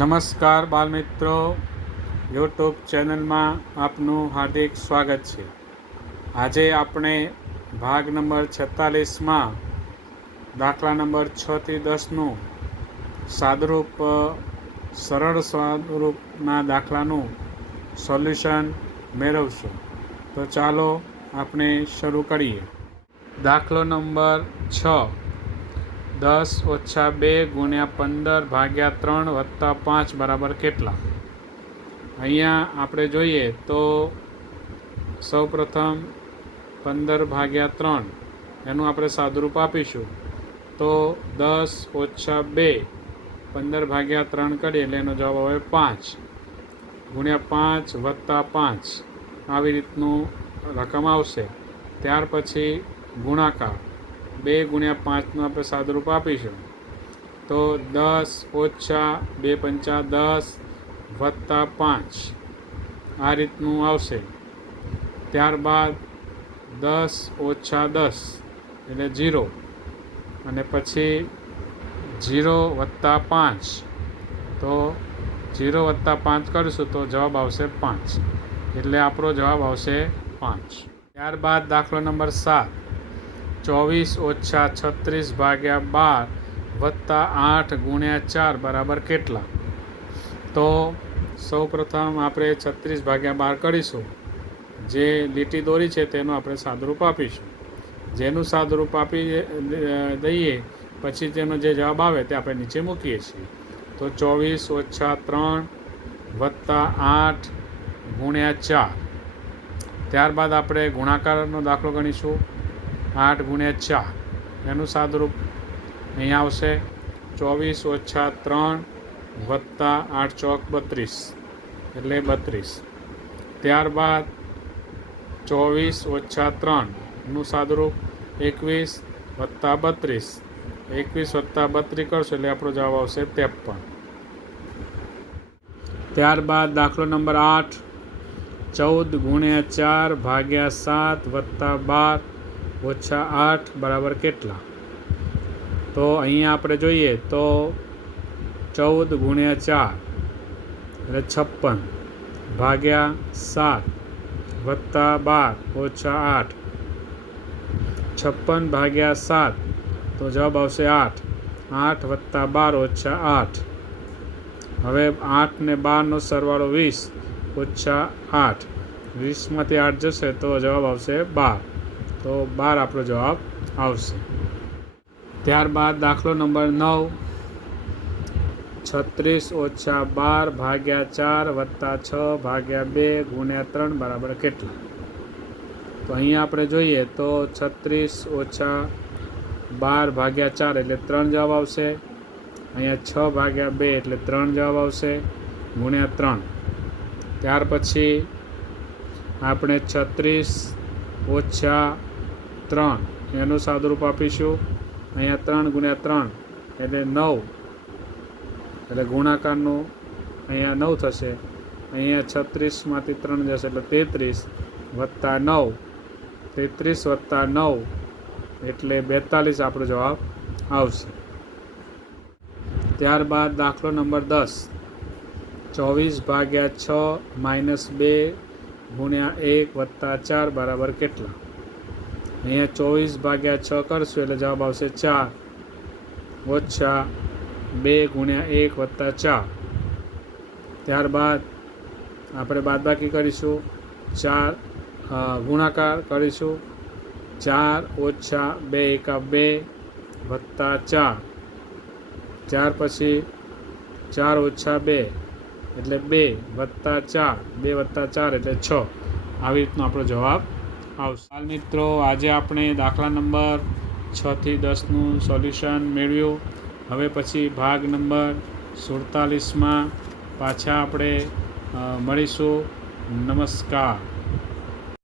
નમસ્કાર બાળમિત્રો, યુટ્યુબ ચેનલમાં આપનું હાર્દિક સ્વાગત છે. આજે આપણે ભાગ નંબર 46માં દાખલા નંબર 6 થી 10નું સાદુરૂપ સરળ સ્વરૂપના દાખલાનું સોલ્યુશન મેળવશું. તો ચાલો આપણે શરૂ કરીએ. દાખલો નંબર 6, 10 ઓછા 2 ગુણ્યા 15 ભાગ્યા 3 વત્તા 5 બરાબર કેટલા? અહીંયા આપણે જોઈએ તો સૌપ્રથમ 15 ભાગ્યા 3 એનું આપણે સાદુરૂપ આપીશું. તો 10 ઓછા 2 15 ભાગ્યા 3 કરીએ એટલે એનો જવાબ આવે 5 ગુણ્યા 5 વત્તા 5 આવી રીતનું રકમ આવશે. ત્યાર પછી ગુણાકાર 2 ગુણ્યા 5નું આપણે સાદુરૂપ આપીશું. તો 10 ઓછા 2 પંચા 10 વત્તા 5 આ રીતનું આવશે. ત્યારબાદ 10 ઓછા 10 એટલે 0 અને પછી 0 વત્તા 5 તો 0 વત્તા 5 કરીશું તો જવાબ આવશે 5 એટલે આપણો જવાબ આવશે 5. ત્યારબાદ દાખલો નંબર 7, 24 ઓછા 36 ભાગ્યા 12 વત્તા 8 ગુણ્યા 4 બરાબર કેટલા? તો સૌપ્રથમ આપણે 36 ભાગ્યા 12 કરીશું. જે લીટી દોરી છે તેનું આપણે સાદુરૂપ આપીશું. જેનું સાદુરૂપ આપી દઈએ પછી તેનો જે જવાબ આવે તે આપણે નીચે મૂકીએ છીએ. તો 24 ઓછા 3 વત્તા 8 ગુણ્યા 4. ત્યારબાદ આપણે ગુણાકારનો દાખલો ગણીશું. 8 ગુણ્યા 4 એનું સાદુરૂપ અહીંયા આવશે 24 ઓછા 3 વત્તા 8 ચોક 32 એટલે 32. ત્યારબાદ 24 ઓછા 3નું સાદુરૂપ 21 વત્તા 32. 21 વત્તા 32 કરશો એટલે આપણો જવાબ આવશે 53. ત્યારબાદ દાખલો નંબર 8, 14 ગુણ્યા 4 ભાગ્યા 7 વત્તા 12 ઓછા 8 બરાબર કેટલા? તો અહીંયા આપણે જોઈએ તો 14 ગુણ્યા 4 એટલે 56 ભાગ્યા 7 વત્તા 12 ઓછા 8. 56 ભાગ્યા 7 તો જવાબ આવશે 8. 8 વત્તા 12 ઓછા 8. હવે 8 ને 12નો સરવાળો 20 ઓછા 8. 20માંથી 8 જશે તો જવાબ આવશે 12. તો 12 આપણો જવાબ આવશે. ત્યારબાદ દાખલો નંબર 9, 36 ઓછા 12 ભાગ્યા 4 વત્તા 6 ભાગ્યા 2 ગુણ્યા 3 બરાબર કેટલા? તો અહીંયા આપણે જોઈએ તો 36 ઓછા 12 ભાગ્યા 4 એટલે 3 જવાબ આવશે. અહીંયા 6 ભાગ્યા 2 એટલે 3 જવાબ આવશે ગુણ્યા 3. ત્યાર પછી આપણે 36 ઓછા 3 એનું સાદુરૂપ આપીશું. અહીંયા 3 ગુણ્યા 3 એટલે 9 એટલે ગુણાકારનું અહીંયા 9 થશે. અહીંયા 36માંથી 3 જશે એટલે 33 વત્તા 9. 33 વત્તા 9 એટલે 42 આપણો જવાબ આવશે. ત્યારબાદ દાખલો નંબર 10, 24 ભાગ્યા 6 માઇનસ 2 ગુણ્યા 1 વત્તા 4 બરાબર કેટલા? અહીંયા 24 ભાગ્યા 6 કરશું એટલે જવાબ આવશે 4 ઓછા 2 ગુણ્યા 1 વત્તા 4. ત્યારબાદ આપણે બાદબાકી કરીશું. 4 ગુણાકાર કરીશું. 4 ઓછા 2 એકા 2 વત્તા 4. ત્યાર પછી 4 ઓછા 2 એટલે 2 વત્તા 4. 2 વત્તા 4 એટલે 6. આવી રીતનો આપણો જવાબ આવશે. હાલ મિત્રો, આજે આપણે દાખલા નંબર 6 થી 10નું સોલ્યુશન મેળવ્યું. હવે પછી ભાગ નંબર 47માં પાછા આપણે મળીશું. નમસ્કાર.